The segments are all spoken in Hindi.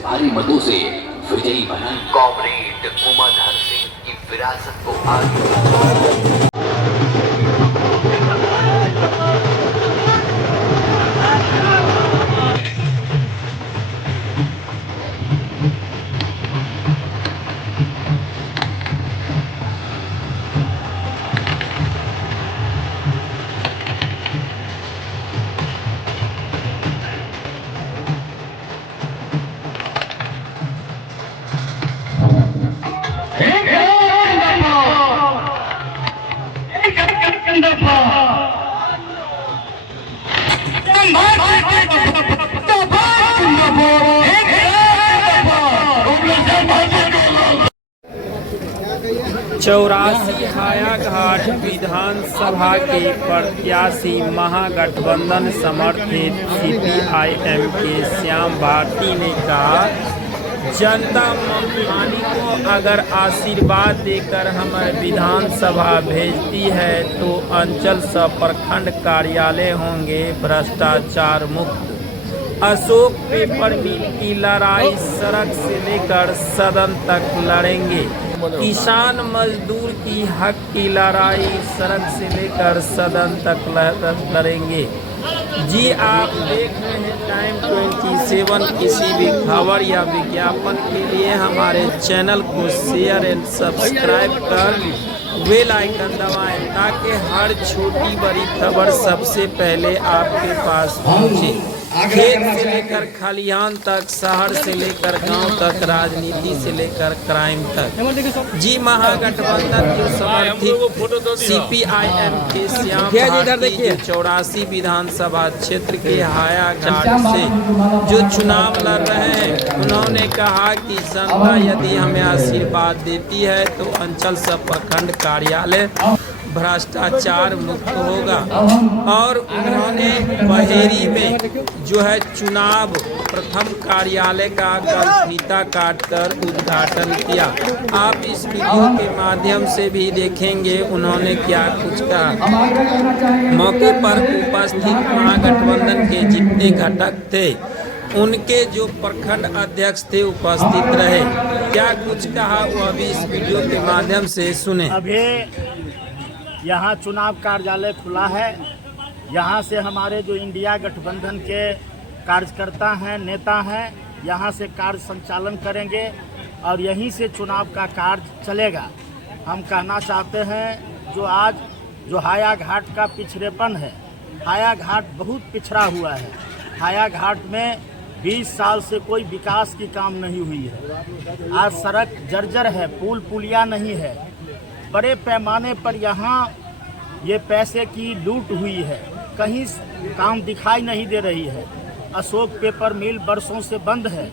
से भारी मतों से विजयी बनाई। कॉमरेड उमाधर सिंह की विरासत को आगे चौरासी हायाघाट विधानसभा के प्रत्याशी महागठबंधन समर्थित CPIM के श्याम भारती ने कहा, जनता ममतानी को अगर आशीर्वाद देकर हमारे विधानसभा भेजती है तो अंचल सह प्रखंड कार्यालय होंगे भ्रष्टाचार मुक्त। अशोक पेपर मिल की लड़ाई सड़क से लेकर सदन तक लड़ेंगे। किसान मजदूर की हक की लड़ाई सड़क से लेकर सदन तक लड़ेंगे। जी आप देख रहे हैं टाइम 27। किसी भी खबर या विज्ञापन के लिए हमारे चैनल को शेयर एंड सब्सक्राइब कर बेल आइकन दबाएं ताकि हर छोटी बड़ी खबर सबसे पहले आपके पास पहुंचे। खेत से लेकर खलिहान तक, शहर से लेकर गांव तक, राजनीति से लेकर क्राइम तक। जी महागठबंधन के समर्थित CPIM के श्याम भारती 84 विधानसभा क्षेत्र के हायाघाट से जो चुनाव लड़ रहे हैं, उन्होंने कहा कि जनता यदि हमें आशीर्वाद देती है तो अंचल सह प्रखंड कार्यालय भ्रष्टाचार मुक्त होगा। और उन्होंने बहेरी में जो है चुनाव प्रथम कार्यालय का कल फीता काटकर उद्घाटन किया। आप इस वीडियो के माध्यम से भी देखेंगे उन्होंने क्या कुछ कहा। मौके पर उपस्थित महागठबंधन के जितने घटक थे, उनके जो प्रखंड अध्यक्ष थे उपस्थित रहे। क्या कुछ कहा वो अभी इस वीडियो के माध्यम से सुने। अभी यहाँ चुनाव कार्यालय खुला है। यहाँ से हमारे जो इंडिया गठबंधन के कार्यकर्ता हैं, नेता हैं, यहाँ से कार्य संचालन करेंगे और यहीं से चुनाव का कार्य चलेगा। हम कहना चाहते हैं जो आज जो हायाघाट का पिछड़ेपन है, हायाघाट बहुत पिछड़ा हुआ है। हायाघाट में 20 साल से कोई विकास की काम नहीं हुई है। आज सड़क जर्जर है, पुल पुलिया नहीं है। बड़े पैमाने पर यहाँ ये पैसे की लूट हुई है, कहीं काम दिखाई नहीं दे रही है। अशोक पेपर मिल वर्षों से बंद है।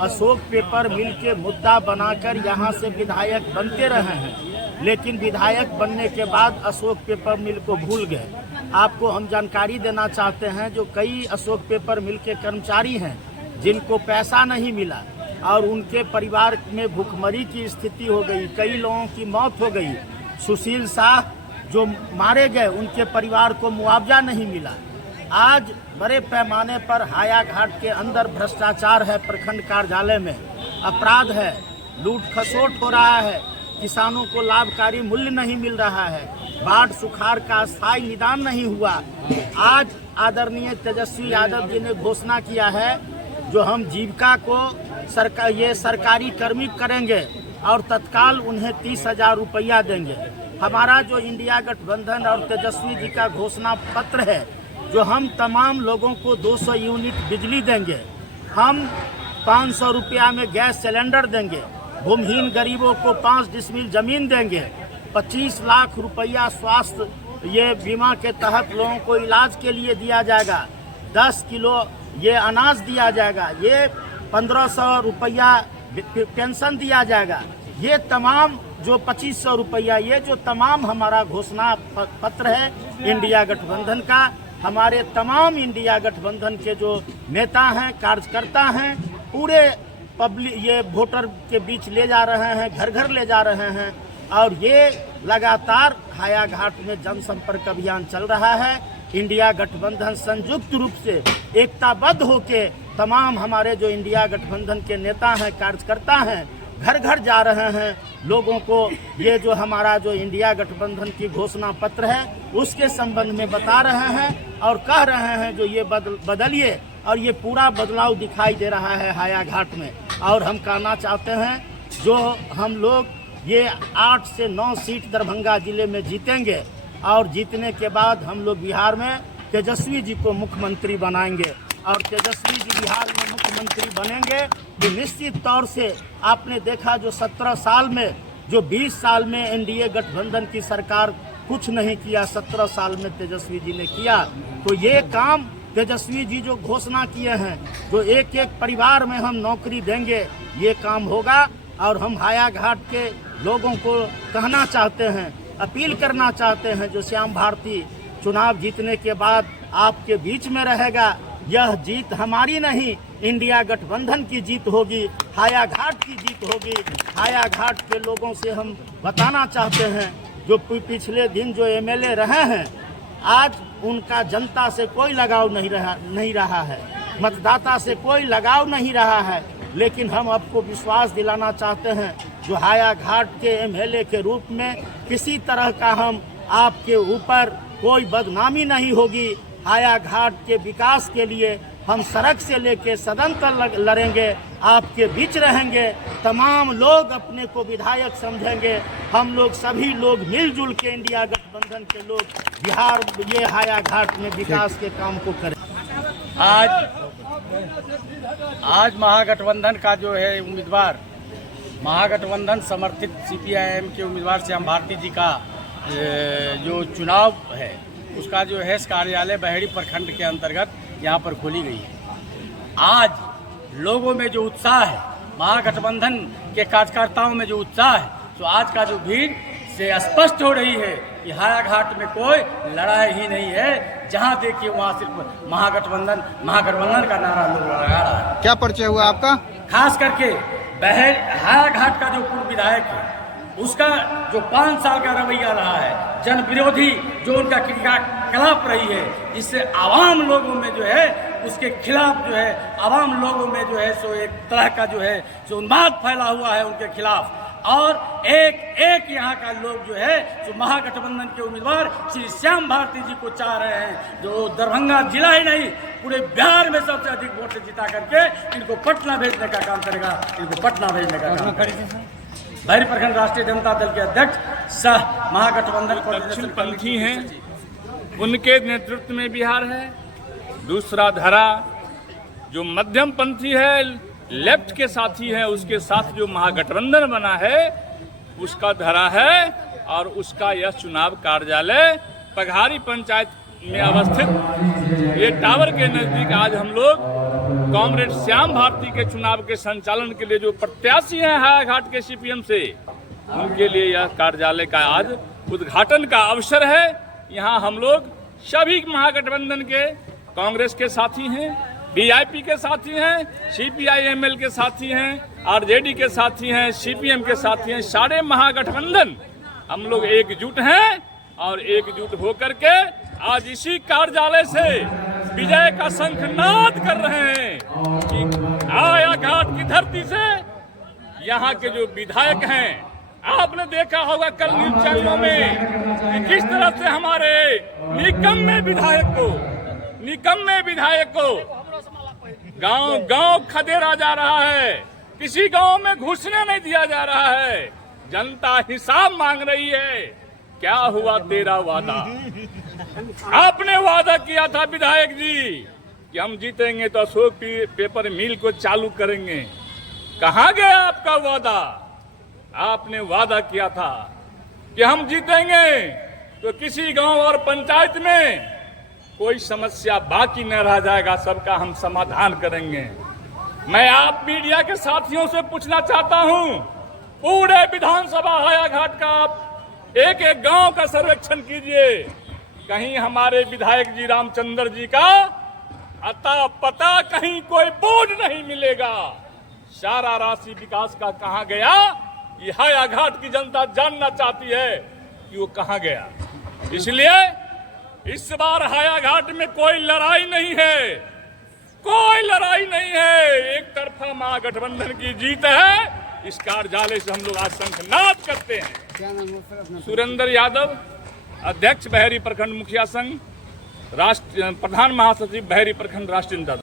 अशोक पेपर मिल के मुद्दा बनाकर यहाँ से विधायक बनते रहे हैं, लेकिन विधायक बनने के बाद अशोक पेपर मिल को भूल गए। आपको हम जानकारी देना चाहते हैं, जो कई अशोक पेपर मिल के कर्मचारी हैं जिनको पैसा नहीं मिला और उनके परिवार में भूखमरी की स्थिति हो गई, कई लोगों की मौत हो गई। सुशील शाह जो मारे गए, उनके परिवार को मुआवजा नहीं मिला। आज बड़े पैमाने पर हायाघाट के अंदर भ्रष्टाचार है, प्रखंड कार्यालय में अपराध है, लूट खसोट हो रहा है, किसानों को लाभकारी मूल्य नहीं मिल रहा है, बाढ़ सुखाड़ का स्थायी निदान नहीं हुआ। आज आदरणीय तेजस्वी यादव जी ने घोषणा किया है जो हम जीविका को सरकारी कर्मी करेंगे और तत्काल उन्हें 30,000 रुपया देंगे। हमारा जो इंडिया गठबंधन और तेजस्वी जी का घोषणा पत्र है, जो हम तमाम लोगों को 200 यूनिट बिजली देंगे, हम 500 रुपया में गैस सिलेंडर देंगे, भूमिहीन गरीबों को 5 डिसमिल जमीन देंगे, 25 लाख रुपया स्वास्थ्य ये बीमा के तहत लोगों को इलाज के लिए दिया जाएगा, 10 किलो ये अनाज दिया जाएगा, ये 1500 रुपया पेंशन दिया जाएगा। ये तमाम जो 2500 रुपया, ये जो तमाम हमारा घोषणा पत्र है इंडिया गठबंधन का, हमारे तमाम इंडिया गठबंधन के जो नेता हैं, कार्यकर्ता हैं, पूरे पब्लिक ये वोटर के बीच ले जा रहे हैं, घर घर ले जा रहे हैं। और ये लगातार हायाघाट में जनसंपर्क अभियान चल रहा है। इंडिया गठबंधन संयुक्त रूप से एकताबद्ध होके तमाम हमारे जो इंडिया गठबंधन के नेता हैं, कार्यकर्ता हैं, घर घर जा रहे हैं, लोगों को ये जो हमारा जो इंडिया गठबंधन की घोषणा पत्र है उसके संबंध में बता रहे हैं और कह रहे हैं जो ये बदलिए, और ये पूरा बदलाव दिखाई दे रहा है हायाघाट में। और हम कहना चाहते हैं जो हम लोग ये 8 से 9 सीट दरभंगा जिले में जीतेंगे और जीतने के बाद हम लोग बिहार में तेजस्वी जी को मुख्यमंत्री बनाएंगे, और तेजस्वी जी बिहार में मुख्यमंत्री बनेंगे तो निश्चित तौर से आपने देखा जो 17 साल में, जो 20 साल में एनडीए गठबंधन की सरकार कुछ नहीं किया, 17 साल में तेजस्वी जी ने किया। तो ये काम तेजस्वी जी जो घोषणा किए हैं, जो एक एक परिवार में हम नौकरी देंगे, ये काम होगा। और हम हायाघाट के लोगों को कहना चाहते हैं, अपील करना चाहते हैं, जो श्याम भारती चुनाव जीतने के बाद आपके बीच में रहेगा, यह जीत हमारी नहीं, इंडिया गठबंधन की जीत होगी, हायाघाट की जीत होगी। हायाघाट के लोगों से हम बताना चाहते हैं, जो पिछले दिन जो एमएलए रहे हैं, आज उनका जनता से कोई लगाव नहीं रहा है, मतदाता से कोई लगाव नहीं रहा है। लेकिन हम आपको विश्वास दिलाना चाहते हैं, जो हायाघाट के एमएलए के रूप में किसी तरह का हम आपके ऊपर कोई बदनामी नहीं होगी। हायाघाट के विकास के लिए हम सड़क से लेके सदन तक लड़ेंगे, आपके बीच रहेंगे, तमाम लोग अपने को विधायक समझेंगे। हम लोग सभी लोग मिलजुल के इंडिया गठबंधन के लोग बिहार ये हायाघाट में विकास के काम को करें। आज महागठबंधन का जो है उम्मीदवार, महागठबंधन समर्थित सीपीआईएम के उम्मीदवार श्याम भारती जी का जो चुनाव है, उसका जो है कार्यालय बहेड़ी प्रखंड के अंतर्गत यहाँ पर खोली गई है। आज लोगों में जो उत्साह है, महागठबंधन के कार्यकर्ताओं में जो उत्साह है, तो आज का जो भीड़ से स्पष्ट हो रही है कि हायाघाट में कोई लड़ाई ही नहीं है। जहाँ देखिए वहाँ सिर्फ महागठबंधन का नारा लोग लगा रहा है। क्या परिचय हुआ आपका? खास करके हायाघाट का जो पूर्व विधायक है, उसका जो 5 साल का रवैया रहा है, जन विरोधी जो उनका क्रियाकलाप रही है, इससे आवाम लोगों में जो है उसके खिलाफ जो है आवाम लोगों में जो है सो एक तरह का जो है सो उन्माद फैला हुआ है उनके खिलाफ। और एक यहाँ का लोग जो है जो महागठबंधन के उम्मीदवार श्री श्याम भारती जी को चाह रहे हैं, जो दरभंगा जिला ही नहीं पूरे बिहार में सबसे अधिक वोट से जिता करके इनको पटना भेजने का काम करेगा, इनको पटना भेजने का काम करेगा। बहेड़ी प्रखंड राष्ट्रीय जनता दल के अध्यक्ष सह महागठबंधन दक्षिणपंथी हैं, उनके नेतृत्व में बिहार है। दूसरा धरा जो मध्यम पंथी है, लेफ्ट के साथी है, उसके साथ जो महागठबंधन बना है उसका धरा है। और उसका यह चुनाव कार्यालय पघारी पंचायत में अवस्थित ये टावर के नजदीक आज हम लोग कॉमरेड श्याम भारती के चुनाव के संचालन के लिए जो प्रत्याशी हैं हायाघाट के सीपीएम से, उनके लिए यह कार्यालय का आज उद्घाटन का अवसर है। यहाँ हम लोग सभी महागठबंधन के, कांग्रेस के साथी हैं, वीआईपी के साथी हैं, सीपीआईएमएल के साथी हैं, आरजेडी के साथी हैं, सीपीएम के साथी हैं, सारे महागठबंधन हम लोग एकजुट हैं। और एकजुट होकर के आज इसी कार्यालय से विजय का शंखनाद कर रहे हैं कि हायाघाट की धरती से यहाँ के जो विधायक हैं, आपने देखा होगा कल न्यूज चैनलों में कि किस तरह से हमारे निकम्मे विधायक को गांव खदेड़ा जा रहा है, किसी गांव में घुसने नहीं दिया जा रहा है, जनता हिसाब मांग रही है। क्या हुआ तेरा वादा? आपने वादा किया था विधायक जी कि हम जीतेंगे तो अशोक पेपर मिल को चालू करेंगे। कहाँ गया आपका वादा? आपने वादा किया था कि हम जीतेंगे तो किसी गांव और पंचायत में कोई समस्या बाकी न रह जाएगा, सबका हम समाधान करेंगे। मैं आप मीडिया के साथियों से पूछना चाहता हूं, पूरे विधानसभा हायाघाट का आप एक एक गांव का सर्वेक्षण कीजिए, कहीं हमारे विधायक जी रामचंद्र जी का अता पता कहीं कोई बोर्ड नहीं मिलेगा। सारा राशि विकास का कहाँ गया, ये हायाघाट की जनता जानना चाहती है कि वो कहाँ गया। इसलिए इस बार हायाघाट में कोई लड़ाई नहीं है, कोई लड़ाई नहीं है, एक तरफा महागठबंधन की जीत है। इस कार्यालय से हम लोग आज शंखनाद करते हैं। सुरेंद्र यादव, अध्यक्ष बहेरी प्रखंड मुखिया संघ, प्रधान महासचिव बहेरी प्रखंड राष्ट्रीय जनता दल।